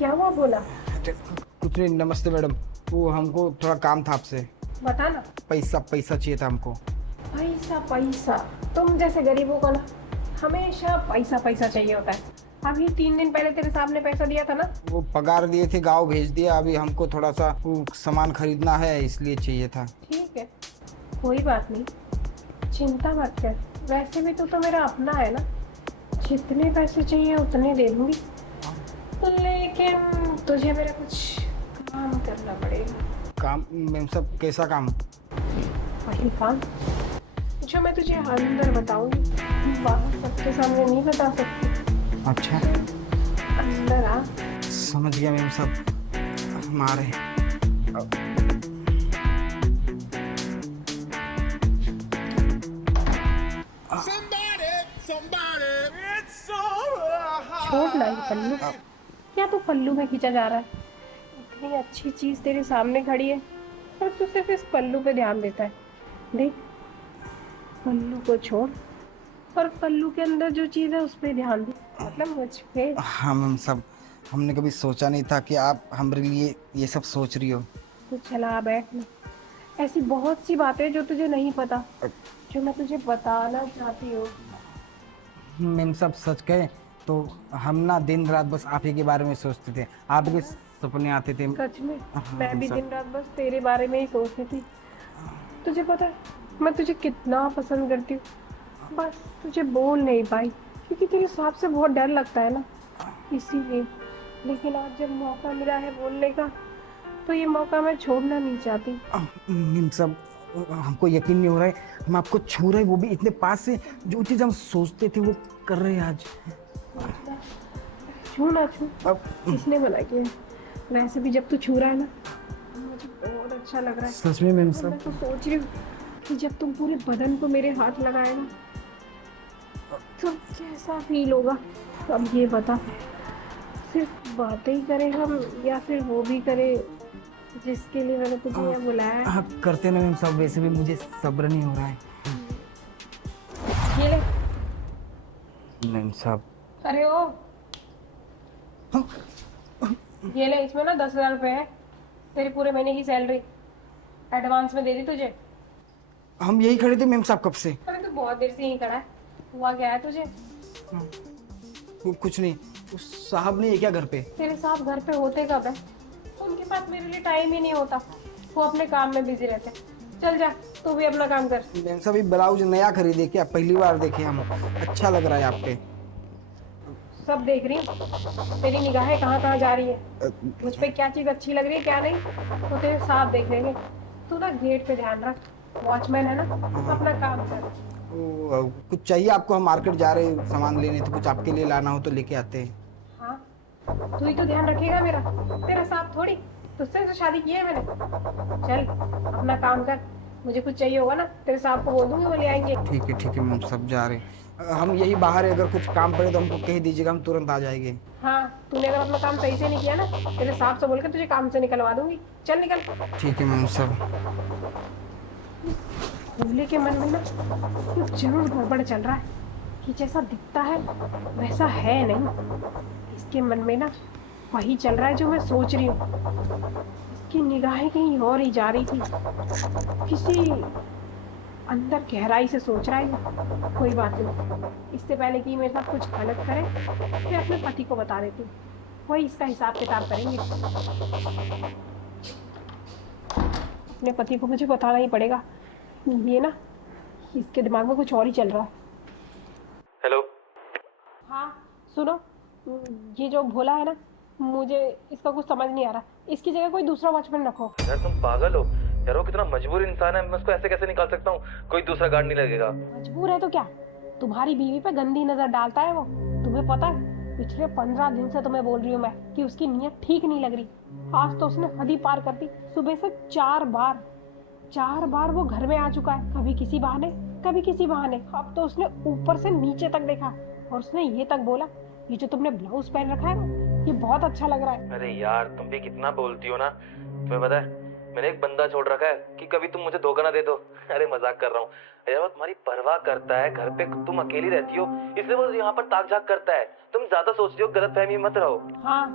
क्या हुआ बोला? कुछ नहीं, नमस्ते मैडम। वो हमको थोड़ा काम था आपसे। बता ना। पैसा पैसा चाहिए था हमको। पैसा पैसा? तुम जैसे गरीबों को ना हमेशा पैसा पैसा चाहिए होता है। अभी 3 दिन पहले तेरे सामने पैसा दिया था ना। वो पगार दिए थे, गांव भेज दिया। अभी हमको थोड़ा सा वो सामान खरीदना है, इसलिए चाहिए था। ठीक है, कोई बात नहीं, चिंता मत कर। वैसे भी तो मेरा अपना है ना, जितने पैसे चाहिए उतने दे दूंगी। लेकिन तुझे मेरा कुछ काम करना पड़ेगा। काम मैम साहब? कैसा काम? वही काम जो मैं तुझे अंदर बताऊंगी, बाहर सबके सामने नहीं बता सकती। अच्छा, अंदर आ। समझ गया मैम साहब, हम आ रहे हैं। छोड़ ना ये पल्लू। क्या तू पल्लू में खींचा जा रहा है? इतनी अच्छी चीज तेरे सामने खड़ी है और तू सिर्फ इस पल्लू पे ध्यान देता है। देख, पल्लू को छोड़ और पल्लू के अंदर जो चीज है उस पे ध्यान दे, मतलब मुझ पे। हाँ मैम साहब, हमने कभी सोचा नहीं था कि आप हमारे लिए ये सब सोच रही हो। तू चला बैठ ना। ऐसी बहुत सी बातें जो तुझे नहीं पता, जो मैं तुझे बताना चाहती हूँ। मैम साहब सच कहे तो हम ना दिन रात बस आप ही के बारे में सोचते थे, आपके सपने आते थे। सच में हाँ, मैं भी सब। दिन रात बस तेरे बारे में ही सोचती थी। तुझे पता है मैं तुझे कितना पसंद करती हूँ, बस तुझे बोल नहीं पाई क्योंकि तेरे सांप से बहुत डर लगता है ना, इसीलिए। लेकिन आज जब मौका मिला है बोलने का, तो ये मौका मैं छोड़ना नहीं चाहती। मैम साहब, हमको यकीन नहीं हो रहा है, हम आपको छू रहे हैं, वो भी इतने पास से। जो चीज़ हम सोचते थे वो कर रहे हैं आज। छू ना छू, अब किसने मना किया? वैसे भी जब तू छू रहा है ना, मुझे बहुत अच्छा लग रहा है। सच में मैम और साहब, मैं तो सोच रही हूँ कि जब तुम पूरे बदन को मेरे हाथ लगाए ना, तो कैसा फील होगा। अब ये बता, सिर्फ बातें ही करें हम या फिर वो भी करें जिसके लिए मैंने तुझे यहाँ बुलाया है? हाँ करते ना मैम साहब, वैसे भी मुझे सब्र नहीं हो रहा है। ये ले। मैम साहब, अरे ओ, ये ले, इसमें ना 10,000 रुपए है, तेरी पूरे महीने की सैलरी एडवांस में दे दी तुझे। हम यही खड़े थे मैम साहब कब से। अरे तू बहुत देर से यहीं खड़ा है, हुआ क्या है तुझे? वो कुछ नहीं, उस साहब नहीं है क्या घर पे? तेरे साथ घर पे होते कब है? उनके पास मेरे लिए टाइम ही नहीं होता, वो अपने काम में बिजी रहते। चल जा, तू भी अपना काम कर। मैम साहब ये ब्लाउज नया खरीदे क्या? पहली बार देखे हम, अच्छा लग रहा है आप पे। सब देख रही हूँ, तेरी निगाहें कहाँ कहाँ जा रही है, मुझ पे क्या चीज अच्छी लग रही है क्या नहीं, तो तेरे साथ देख लेंगे। तू ना गेट पे ध्यान रख, वॉचमैन है ना, अपना काम कर। कुछ चाहिए आपको? हम मार्केट जा रहे हैं सामान लेने, तो कुछ आपके लिए लाना हो तो लेके आते हैं। हाँ, तू ही तो ध्यान रखेगा मेरा, तेरा साथ थोड़ी। तुझसे तो शादी की है मैंने। चल अपना काम कर, मुझे कुछ चाहिए होगा ना तेरे साहब को बोल दूंगी, वो ले आएंगे। ठीक है मैम, सब जा रहे हैं। हम यही बाहर है, अगर कुछ काम पड़े तो हमको कह दीजिएगा, हम तुरंत आ जाएंगे। हाँ, तूने अगर अपना काम सही से नहीं किया ना, तेरे साहब से बोल के तुझे काम से निकलवा दूंगी। चल निकल। ठीक है मैम साहब। भोले के मन में ना कुछ जरूर गड़बड़ चल रहा है, कि जैसा दिखता है वैसा है नहीं। इसके मन में ना वही चल रहा है जो मैं सोच रही हूँ। इसकी निगाहें कहीं और ही जा रही थी, किसी अंदर गहराई से सोच रहा है। कोई बात नहीं, इससे पहले कि मेरे साथ कुछ गलत करे, मैं अपने पति को बता देती हूँ, वही इसका हिसाब किताब करेंगे। अपने पति को मुझे बताना ही पड़ेगा, ये ना इसके दिमाग में कुछ और ही चल रहा है। हेलो। हाँ सुनो, ये जो भोला है ना, मुझे इसका कुछ समझ नहीं आ रहा, इसकी जगह कोई दूसरा वॉचमैन रखो। यार तुम पागल हो यार, वो कितना मजबूर इंसान है, मैं उसको ऐसे कैसे निकाल सकता हूँ? कोई दूसरा गार्ड नहीं लगेगा। मजबूर है तो क्या, तुम्हारी बीवी पे गंदी नजर डालता है वो। तुम्हें पता है पिछले 15 दिन से तुम्हें बोल रही हूँ मैं कि उसकी नीयत ठीक नहीं लग रही। आज तो उसने हद ही पार कर दी, सुबह से 4 बार वो घर में आ चुका है, कभी किसी बहाने कभी किसी बहाने। अब तो उसने ऊपर से नीचे तक देखा और उसने ये तक बोला, ये जो तुमने ब्लाउज पहन रखा है ना, ये बहुत अच्छा लग रहा है। अरे यार तुम भी कितना बोलती हो ना, तुम्हें पता है मैंने एक बंदा छोड़ रखा है कि कभी तुम मुझे धोखा ना दे दो। अरे मजाक कर रहा हूँ यार, वो तुम्हारी परवाह करता है, घर पे तुम अकेली रहती हो इसलिए वो यहाँ पर ताक झाक करता है। तुम ज्यादा सोच रही हो, गलत फहमी मत रहो। हाँ,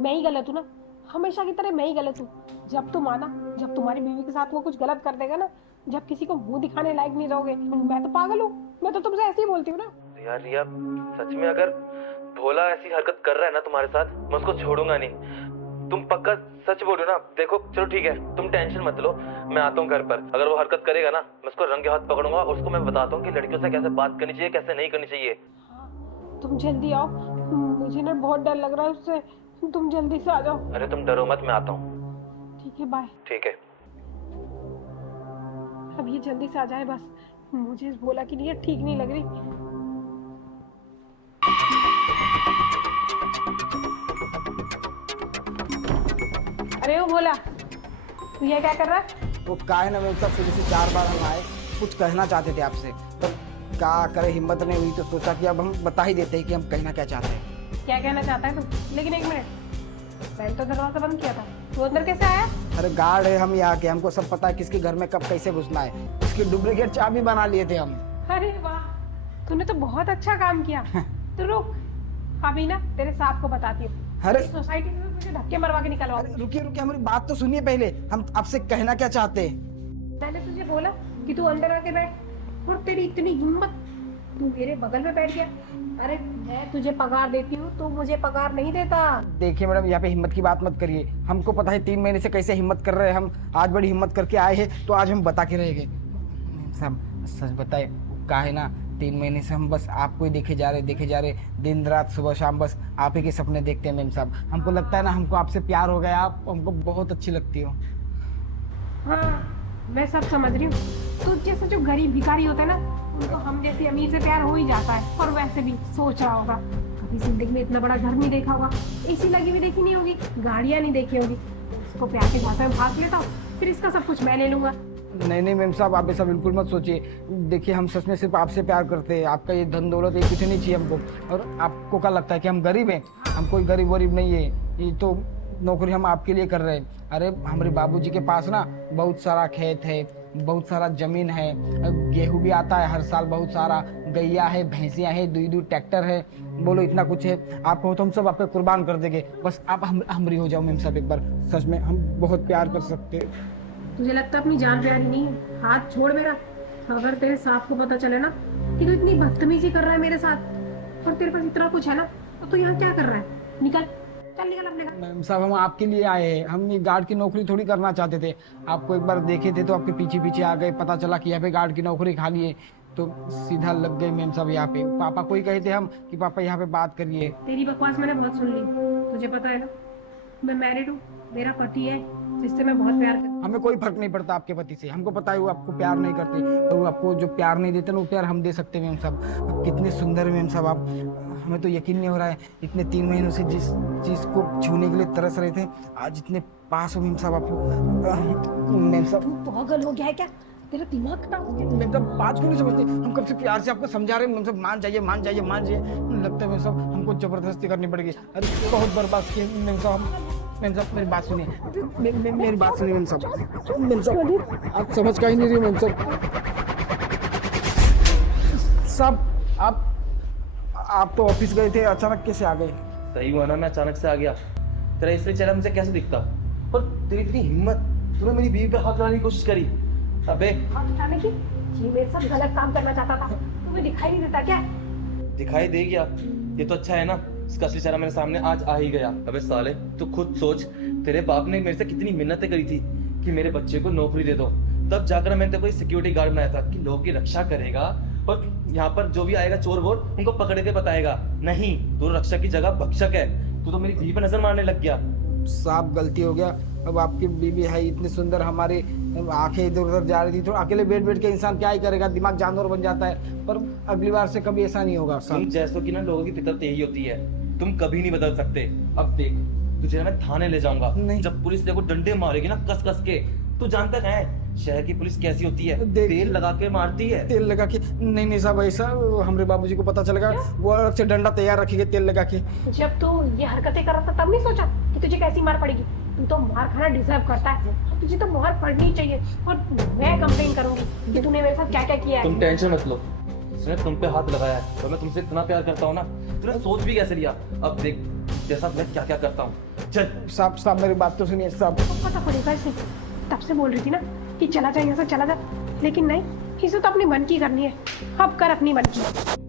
मैं ही गलत हूँ ना, हमेशा की तरह मैं ही गलत हूँ। जब तुम आना, जब तुम्हारी बीवी के साथ वो कुछ गलत कर देगा ना, जब किसी को मुंह दिखाने लायक नहीं रहोगे, मैं तो पागल हूँ, मैं तो तुमसे ऐसे ही बोलती हूँ ना। यार रिया, सच में अगर भोला ऐसी हरकत कर रहा है ना तुम्हारे साथ, मैं उसको छोड़ूंगा नहीं। तुम पक्का सच बोलो ना? देखो चलो ठीक है, तुम टेंशन मत लो, मैं आता हूँ घर पर। अगर वो हरकत करेगा ना, मैं उसको रंगे हाथ पकड़ूंगा और उसको मैं बताता हूँ कि लड़कियों से कैसे बात करनी चाहिए, कैसे नहीं करनी चाहिए। तुम जल्दी आओ, मुझे ना बहुत डर लग रहा है उससे, तुम जल्दी से आ जाओ। अरे तुम डरो मत, मैं आता हूँ। ठीक है, बाय। ठीक है। अब ये जल्दी से आ जाए बस, मुझे इस भोला की नीयत ठीक नहीं लग रही। अरे ओ भोला, तू ये क्या कर रहा है? वो का है ना, मेम साहब सुबह से 4 बार हम आए, कुछ कहना चाहते थे आपसे, पर क्या करे, हिम्मत नहीं हुई तो सोचा कि अब हम बता ही देते हैं कि हम कहना क्या चाहते हैं। क्या कहना चाहता है तू? लेकिन एक मिनट, मैंने तो दरवाजा बंद किया था, तू अंदर कैसे आया? अरे गार्ड है हम यहाँ के, हमको सब पता है किसके घर में कब कैसे घुसना है। इसकी डुप्लीकेट चाबी बना लिए थे हम। अरे वाह, तूने तो बहुत अच्छा काम किया। तो रुक, अभी ना तेरे साहब को बताती हूँ। अरे सोसाइटी में मुझे धक्के मरवा के निकलवा। अरे रुकिए रुकिए, हमारी बात तो सुनिए पहले, हम आपसे कहना क्या चाहते हैं। मैंने तुझे बोला कि तू अंदर आके बैठ, और तेरी इतनी हिम्मत, तू मेरे बगल में बैठ गया। अरे मैं तुझे पगार देती हूँ, तू मुझे पगार नहीं देता। देखिए मैडम, यहाँ पे हिम्मत की बात मत करिए, हमको पता है 3 महीने से कैसे हिम्मत कर रहे हैं हम। आज बड़ी हिम्मत करके आए हैं तो आज हम बता के रहेंगे। साहब सच बताए, का है ना, 3 महीने से हम बस आपको ही देखे जा रहे, दिन रात सुबह शाम बस आप ही के सपने देखते हैं मैम साहब। हमको लगता है ना, हमको आपसे प्यार हो गया, आप हमको बहुत अच्छी लगती हो। हाँ, मैं सब समझ रही हूँ। तो जैसे जो गरीब भिखारी होते हैं ना, उनको हम जैसे अमीर से प्यार हो ही जाता है। और वैसे भी सोच रहा होगा, कभी जिंदगी में इतना बड़ा घर नहीं देखा होगा, एसी लगी हुई देखी नहीं होगी, गाड़ियाँ नहीं देखी होगी। इसको प्यार के साथ में भाग लेता हूँ, फिर इसका सब कुछ मैं ले लूंगा। नहीं मैम साहब, आप ऐसा बिल्कुल मत सोचिए। देखिए हम सच में सिर्फ आपसे प्यार करते हैं, आपका ये धन दौलत ये कुछ नहीं चाहिए हमको। और आपको क्या लगता है कि हम गरीब हैं? हम कोई गरीब वरीब नहीं है, ये तो नौकरी हम आपके लिए कर रहे हैं। अरे हमारे बाबूजी के पास ना बहुत सारा खेत है, बहुत सारा जमीन है, गेहूं भी आता है हर साल बहुत सारा, गैया है, भैंसियाँ है, 2 ट्रैक्टर है, बोलो इतना कुछ है। आप हो तो हम सब आप पे कुर्बान कर देंगे, बस आप हमरी हो जाओ मैम साहब एक बार। सच में हम बहुत प्यार कर सकते हैं। तुझे लगता है अपनी जान प्यारी नहीं है? हाथ छोड़ मेरा। अगर तेरे साथ को पता चले ना कि तू इतनी बदतमीजी कर रहा है मेरे साथ, और तेरे पास इतना कुछ है ना, तो तू यहाँ क्या कर रहा है? निकल, चल निकल अपने घर। मैम साहब हम आपके लिए आए हैं, हम ये गार्ड की नौकरी थोड़ी करना चाहते थे। आपको एक बार देखे थे तो आपके पीछे पीछे आ गए, पता चला कि यहाँ पे गार्ड की नौकरी खाली है तो सीधा लग गए मैम साहब यहाँ पे। पापा को ही कहे थे हम कि पापा यहाँ पे बात करिए। तेरी बकवास मैंने बहुत सुन ली, तुझे पता है ना, मैं मैरिड हूँ, मेरा पति है जिससे मैं बहुत प्यार करती हूँ। हमें कोई फर्क नहीं पड़ता आपके पति से, हमको पता है वो आपको प्यार नहीं करते, और वो आपको जो प्यार नहीं देते ना वो प्यार हम दे सकते हैं मैम साहब। कितने सुंदर है मैम साहब आप, हमें तो यकीन नहीं हो रहा है इतने 3 महीनों से जिस चीज़ को छूने के लिए तरस रहे थे, आज इतने पास हो मैम साहब आपको। मैम साहब तू पागल हो गया है क्या? तेरा दिमाग खराब हो गया? मैम साहब बात क्यों नहीं समझते? हम कब से प्यार से आपको समझा रहे हैं मैम साहब, मान जाइए मान जाइए मान जाइए। लगता है मैम साहब हमको जबरदस्ती करनी पड़ेगी। अरे बहुत बर्बाद किए मैम साहब। मैम साहब मेरी बात सुनिए, मेरी बात सुनिए मैम साहब। मैम साहब आप समझ का ही नहीं रही मैम साहब। साहब आप तो ऑफिस गए थे, अचानक कैसे आ गए? सही हुआ ना मैं अचानक से आ गया। तेरा इसलिए चेहरा मुझे कैसे दिखता? और तेरी इतनी हिम्मत, तूने मेरी बीवी पे हाथ लगाने की कोशिश करी। अबे हाथ उठाने की? ये मेरे साथ गलत काम करना चाहता था, तुम्हें दिखाई नहीं देता क्या? दिखाई दे गया, ये तो अच्छा है ना, इसका असली चेहरा मेरे सामने आज आ ही गया। अबे साले तू खुद सोच, तेरे बाप ने मेरे से कितनी मिन्नतें करी थी कि मेरे बच्चे को नौकरी दे दो, तब जाकर मैंने तेरे को सिक्योरिटी गार्ड बनाया था कि लोगों की रक्षा करेगा और यहाँ पर जो भी आएगा चोर वोर उनको पकड़ के बताएगा। नहीं, तू रक्षक की जगह भक्षक है, तू तो मेरी बीवी पे नजर मारने लग गया। साहब गलती हो गया, अब आपकी बीवी है इतनी सुंदर, हमारी आंखें इधर उधर जा रही थी, तो अकेले बैठ के इंसान क्या ही करेगा, दिमाग जानवर बन जाता है। पर अगली बार से कभी ऐसा नहीं होगा। तुम जैसों की ना लोगों की फितरत यही होती है, तुम कभी नहीं बदल सकते। अब देख तुझे मैं थाने ले जाऊंगा, जब पुलिस देखो डंडे मारेगी ना कस कस के। तू जानता है शहर की पुलिस कैसी होती है, तेल लगा के मारती है। तेल लगा के? नहीं साहब ऐसा हमारे बाबूजी को पता चलेगा, वो अलग से डंडा तैयार रखेंगे तेल लगा के। जब तू ये हरकतें कर रहा था तब नहीं सोचा कि तुझे कैसी मार पड़ेगी? तू तो मार खाना डिजर्व करता है, तुझे तो मार पड़नी चाहिए। और मैं कंप्लेन करूंगी कि तूने मेरे साथ क्या क्या किया तुम है। टेंशन मत लो, उसने तुम पे हाथ लगाया है और मैं तुमसे इतना प्यार करता हूँ ना, तूने सोच भी कैसे लिया। अब देख तेरे साथ मैं क्या क्या करता हूँ। चल साहब साहब मेरी बात तो सुनिए साहब। तो पता पड़ेगा इसे। तब से बोल रही थी ना कि चला जा यहाँ से चला जा, लेकिन नहीं, इसे तो अपनी मन की करनी है। अब कर अपनी मन की।